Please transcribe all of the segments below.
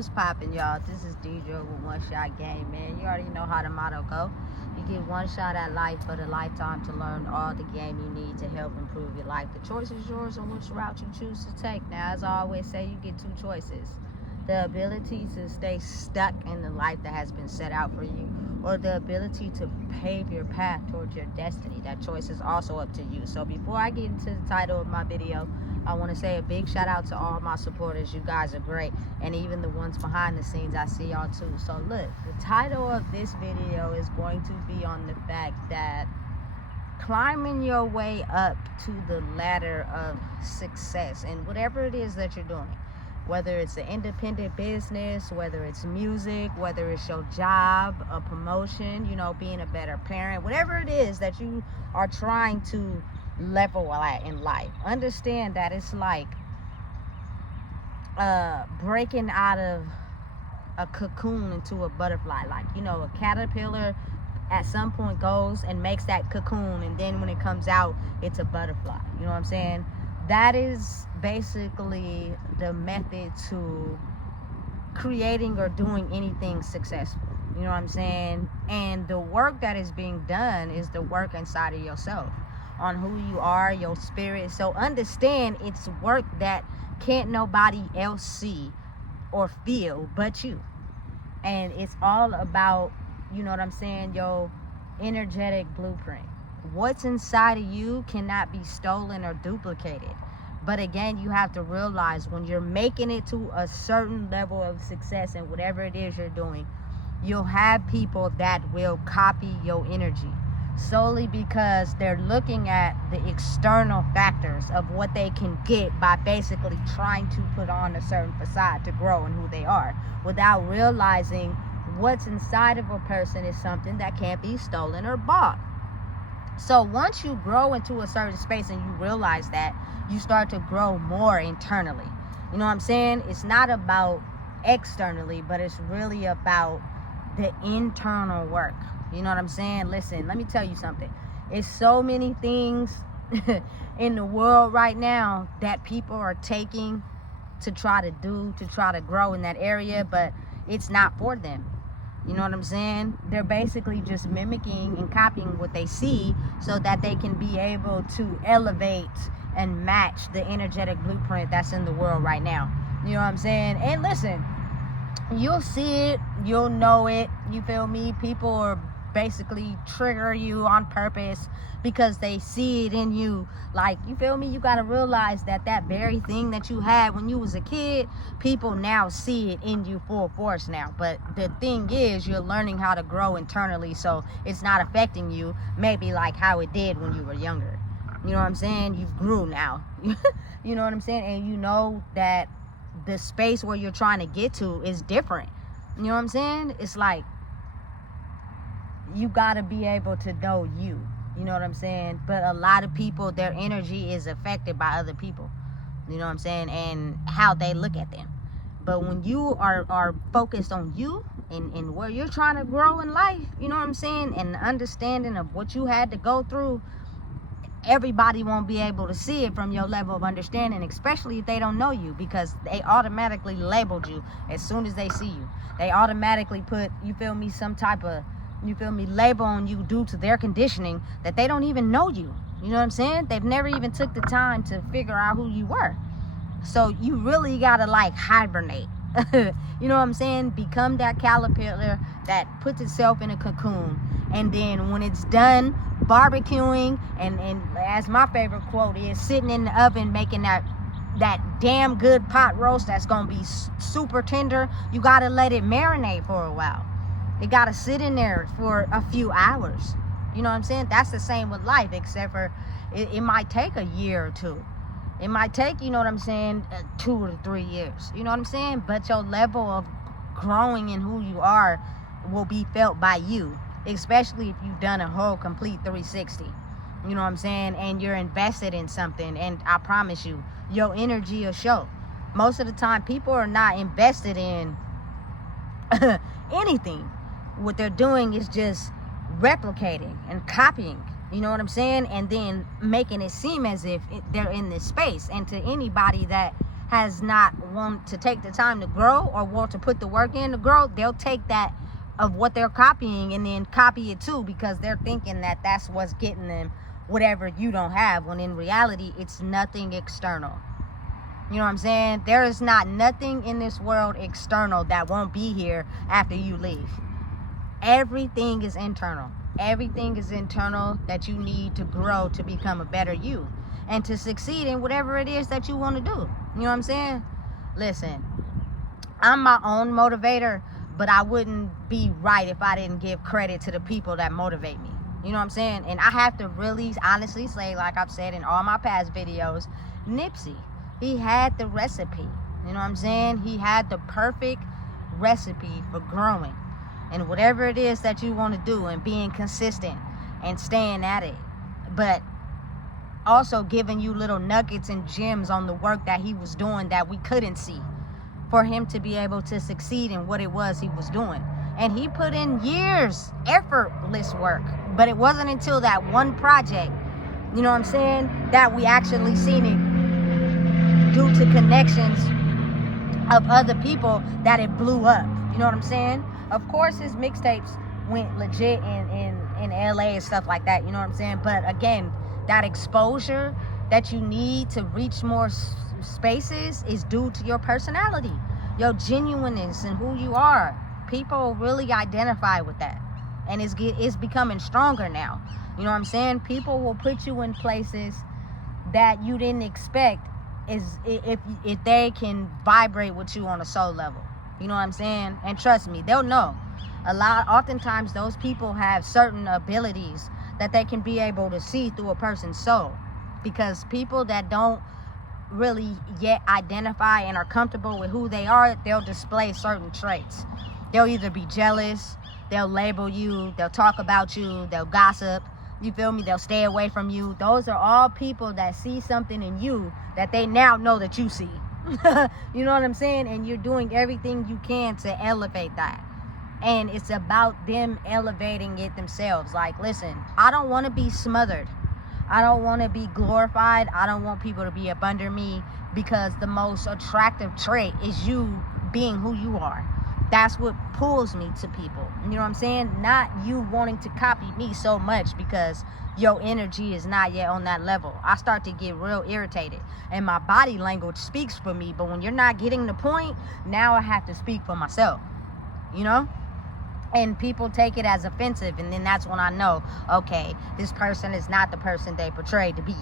What's poppin', y'all? This is DJ with One Shot Game, man. You already know how the motto go. You get one shot at life, but a lifetime to learn all the game you need to help improve your life. The choice is yours on which route you choose to take. Now, as I always say, you get two choices. The ability to stay stuck in the life that has been set out for you, or the ability to pave your path towards your destiny. That choice is also up to you. So before I get into the title of my video, I want to say a big shout out to all my supporters. You guys are great, and even the ones behind the scenes, I see y'all too. So look, the title of this video is going to be on the fact that climbing your way up to the ladder of success and whatever it is that you're doing, whether it's an independent business, whether it's music, whether it's your job, a promotion, you know, being a better parent, whatever it is that you are trying to level at in life, understand that it's like breaking out of a cocoon into a butterfly. Like, you know, a caterpillar at some point goes and makes that cocoon, and then when it comes out, it's a butterfly. You know what I'm saying? That is basically the method to creating or doing anything successful. You know what I'm saying? And the work that is being done is the work inside of yourself, on who you are, your spirit. So understand it's work that can't nobody else see or feel but you. And it's all about, you know what I'm saying, your energetic blueprint. What's inside of you cannot be stolen or duplicated. But again, you have to realize when you're making it to a certain level of success in whatever it is you're doing, you'll have people that will copy your energy, solely because they're looking at the external factors of what they can get by basically trying to put on a certain facade to grow in who they are, without realizing what's inside of a person is something that can't be stolen or bought. So once you grow into a certain space and you realize that, you start to grow more internally. You know what I'm saying? It's not about externally, but it's really about the internal work. You know what I'm saying? Listen, let me tell you something. It's so many things in the world right now that people are taking to try to do, to try to grow in that area, but it's not for them. You know what I'm saying? They're basically just mimicking and copying what they see so that they can be able to elevate and match the energetic blueprint that's in the world right now. You know what I'm saying? And listen, you'll see it, you'll know it, you feel me? People are basically trigger you on purpose because they see it in you. Like, you feel me? You got to realize that that very thing that you had when you was a kid, people now see it in you full force now. But the thing is, you're learning how to grow internally, so it's not affecting you maybe like how it did when you were younger. You know what I'm saying? You've grew now. You know what I'm saying? And you know that the space where you're trying to get to is different. You know what I'm saying? It's like, you got to be able to know you. You know what I'm saying? But a lot of people, their energy is affected by other people. You know what I'm saying? And how they look at them. But when you are focused on you and where you're trying to grow in life, you know what I'm saying? And the understanding of what you had to go through, everybody won't be able to see it from your level of understanding, especially if they don't know you, because they automatically labeled you as soon as they see you. They automatically put, you feel me, some type of, you feel me, label on you due to their conditioning that they don't even know you. You know what I'm saying? They've never even took the time to figure out who you were. So you really gotta like hibernate. You know what I'm saying? Become that caterpillar that puts itself in a cocoon, and then when it's done barbecuing, and as my favorite quote is, sitting in the oven making that damn good pot roast that's gonna be super tender, you gotta let it marinate for a while. It got to sit in there for a few hours. You know what I'm saying? That's the same with life, except for it might take a year or two. It might take, you know what I'm saying, 2 to 3 years. You know what I'm saying? But your level of growing in who you are will be felt by you, especially if you've done a whole complete 360. You know what I'm saying? And you're invested in something. And I promise you, your energy will show. Most of the time, people are not invested in anything. What they're doing is just replicating and copying, you know what I'm saying? And then making it seem as if they're in this space. And to anybody that has not want to take the time to grow or want to put the work in to grow, they'll take that of what they're copying and then copy it too, because they're thinking that that's what's getting them whatever you don't have, when in reality it's nothing external. You know what I'm saying? There is not nothing in this world external that won't be here after you leave. Everything is internal. Everything is internal that you need to grow to become a better you and to succeed in whatever it is that you want to do. You know what I'm saying? Listen, I'm my own motivator, but I wouldn't be right if I didn't give credit to the people that motivate me. You know what I'm saying? And I have to really honestly say, like I've said in all my past videos, Nipsey, he had the recipe. You know what I'm saying? He had the perfect recipe for growing. And whatever it is that you want to do, and being consistent and staying at it. But also giving you little nuggets and gems on the work that he was doing that we couldn't see, for him to be able to succeed in what it was he was doing. And he put in years, effortless work. But it wasn't until that one project, you know what I'm saying, that we actually seen it due to connections of other people that it blew up. You know what I'm saying? Of course, his mixtapes went legit in LA and stuff like that. You know what I'm saying? But again, that exposure that you need to reach more spaces is due to your personality, your genuineness, and who you are. People really identify with that, and it's becoming stronger now. You know what I'm saying? People will put you in places that you didn't expect, if they can vibrate with you on a soul level. You know what I'm saying? And trust me, they'll know. Oftentimes those people have certain abilities that they can be able to see through a person's soul, because people that don't really yet identify and are comfortable with who they are, they'll display certain traits. They'll either be jealous, they'll label you, they'll talk about you, they'll gossip, you feel me? They'll stay away from you. Those are all people that see something in you that they now know that you see. You know what I'm saying? And you're doing everything you can to elevate that. And it's about them elevating it themselves. Like, listen, I don't want to be smothered. I don't want to be glorified. I don't want people to be up under me, because the most attractive trait is you being who you are. That's what pulls me to people. You know what I'm saying? Not you wanting to copy me so much because your energy is not yet on that level. I start to get real irritated, and my body language speaks for me. But when you're not getting the point, now I have to speak for myself, you know? And people take it as offensive, and then that's when I know, okay, this person is not the person they portrayed to be.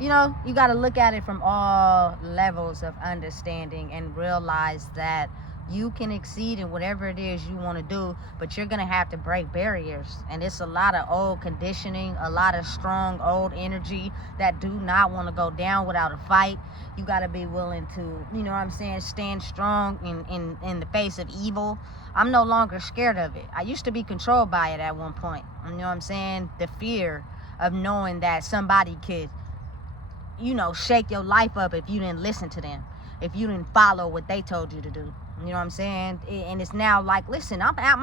You know, you got to look at it from all levels of understanding and realize that you can exceed in whatever it is you want to do, but you're going to have to break barriers. And it's a lot of old conditioning, a lot of strong old energy that do not want to go down without a fight. You got to be willing to, you know what I'm saying, stand strong in the face of evil. I'm no longer scared of it. I used to be controlled by it at one point. You know what I'm saying? The fear of knowing that somebody could, you know, shake your life up if you didn't listen to them, if you didn't follow what they told you to do. You know what I'm saying? And it's now like, listen, I'm at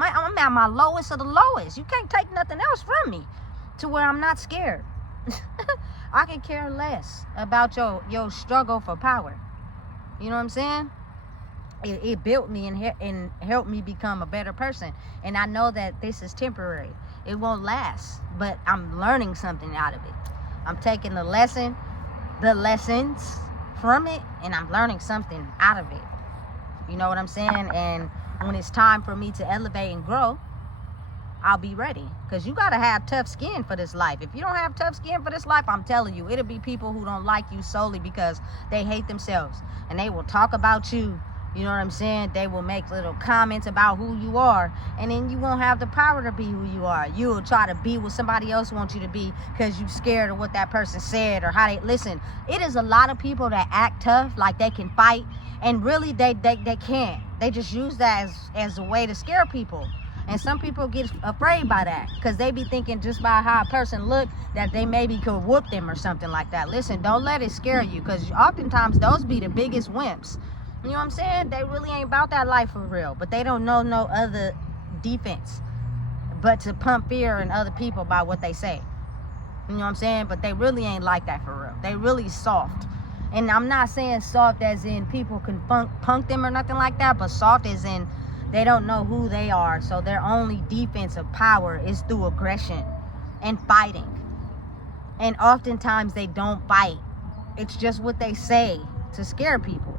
my lowest of the lowest. You can't take nothing else from me, to where I'm not scared. I can care less about your struggle for power. You know what I'm saying? It built me and helped me become a better person. And I know that this is temporary. It won't last. But I'm learning something out of it. I'm taking the lessons from it, and I'm learning something out of it. You know what I'm saying? And when it's time for me to elevate and grow, I'll be ready. Because you got to have tough skin for this life. If you don't have tough skin for this life, I'm telling you, it'll be people who don't like you solely because they hate themselves. And they will talk about you. You know what I'm saying? They will make little comments about who you are. And then you won't have the power to be who you are. You will try to be what somebody else wants you to be because you're scared of what that person said or how they... Listen, it is a lot of people that act tough, like they can fight. And really, they can't. They just use that as a way to scare people. And some people get afraid by that because they be thinking just by how a person look that they maybe could whoop them or something like that. Listen, don't let it scare you, because oftentimes those be the biggest wimps. You know what I'm saying? They really ain't about that life for real, but they don't know no other defense but to pump fear in other people by what they say. You know what I'm saying? But they really ain't like that for real. They really soft. And I'm not saying soft as in people can punk them or nothing like that, but soft as in they don't know who they are. So their only defensive power is through aggression and fighting. And oftentimes they don't fight. It's just what they say to scare people.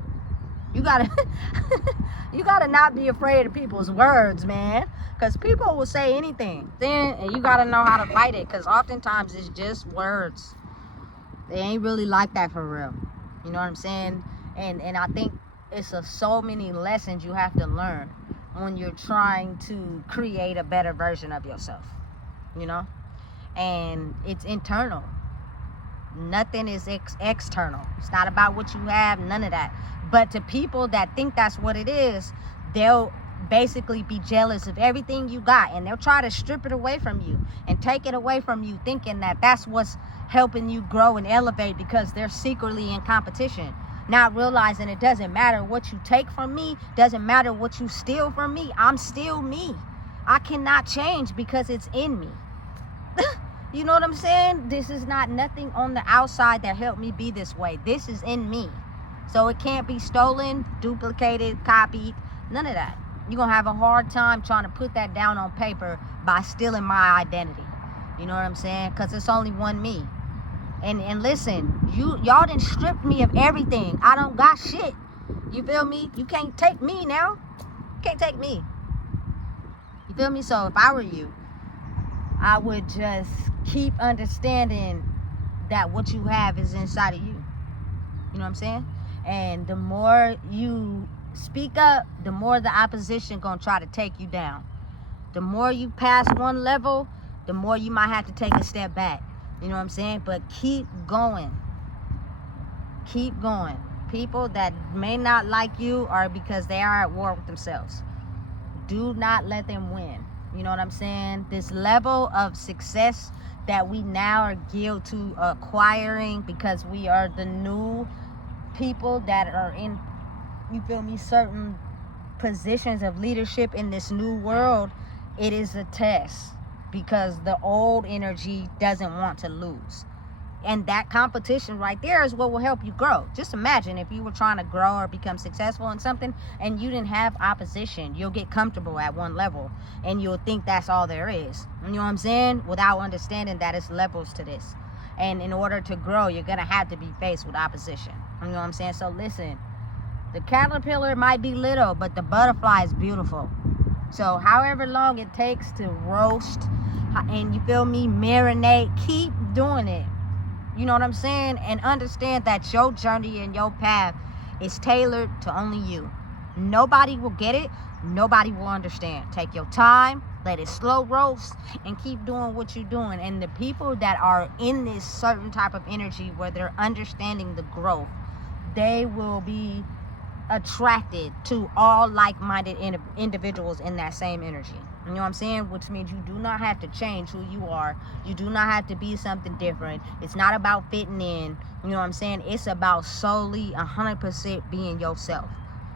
You gotta you gotta not be afraid of people's words, man, because people will say anything then, and you gotta know how to fight it, because oftentimes it's just words. They ain't really like that for real. You know what I'm saying? And I think it's so many lessons you have to learn when you're trying to create a better version of yourself, you know? And it's internal. Nothing is external. It's not about what you have, none of that. But to people that think that's what it is, they'll basically be jealous of everything you got, and they'll try to strip it away from you and take it away from you, thinking that that's what's helping you grow and elevate, because they're secretly in competition, not realizing it doesn't matter what you take from me, doesn't matter what you steal from me. I'm still me. I cannot change because it's in me. You know what I'm saying? This is not nothing on the outside that helped me be this way. This is in me. So it can't be stolen, duplicated, copied, none of that. You're going to have a hard time trying to put that down on paper by stealing my identity. You know what I'm saying? Because it's only one me. And listen, y'all done stripped me of everything. I don't got shit. You feel me? You can't take me now. You can't take me. You feel me? So if I were you, I would just keep understanding that what you have is inside of you. You know what I'm saying? And the more you speak up, the more the opposition gonna try to take you down. The more you pass one level, the more you might have to take a step back. You know what I'm saying? But keep going. Keep going. People that may not like you are because they are at war with themselves. Do not let them win. You know what I'm saying? This level of success that we now are geared to acquiring, because we are the new people that are in, you feel me, certain positions of leadership in this new world. It is a test, because the old energy doesn't want to lose. And that competition right there is what will help you grow. Just imagine if you were trying to grow or become successful in something and you didn't have opposition. You'll get comfortable at one level and you'll think that's all there is. You know what I'm saying? Without understanding that it's levels to this. And in order to grow, you're going to have to be faced with opposition. You know what I'm saying? So listen, the caterpillar might be little, but the butterfly is beautiful. So however long it takes to roast and, you feel me, marinate, keep doing it. You know what I'm saying? And understand that your journey and your path is tailored to only you. Nobody will get it. Nobody will understand. Take your time, let it slow roast, and keep doing what you're doing. And the people that are in this certain type of energy where they're understanding the growth, they will be attracted to all like-minded individuals in that same energy. You know what I'm saying? Which means you do not have to change who you are. You do not have to be something different. It's not about fitting in. You know what I'm saying? It's about solely 100% being yourself.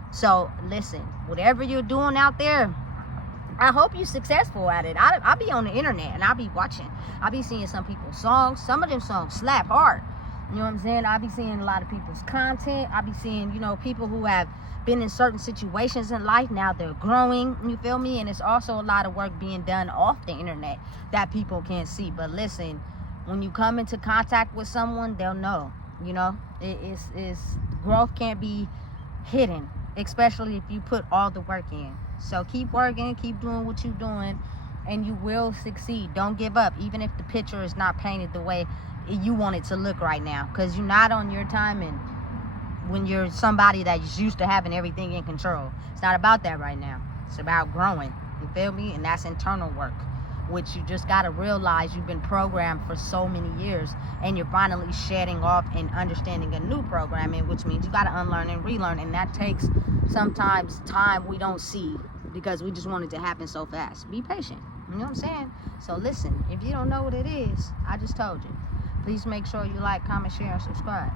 So listen, whatever you're doing out there, I hope you're successful at it. I be on the internet and I be watching. I be seeing some people's songs. Some of them songs slap hard. You know what I'm saying? I be seeing a lot of people's content. I be seeing, you know, people who have been in certain situations in life. Now they're growing. You feel me? And it's also a lot of work being done off the internet that people can't see. But listen, when you come into contact with someone, they'll know. You know, it's growth can't be hidden, especially if you put all the work in. So keep working, keep doing what you're doing, and you will succeed. Don't give up, even if the picture is not painted the way you want it to look right now, because you're not on your timing when you're somebody that's used to having everything in control. It's not about that right now. It's about growing. You feel me? And that's internal work, which you just got to realize you've been programmed for so many years, and you're finally shedding off and understanding a new programming, which means you got to unlearn and relearn. And that takes sometimes time we don't see because we just want it to happen so fast. Be patient. You know what I'm saying? So listen, if you don't know what it is, I just told you. Please make sure you like, comment, share, and subscribe.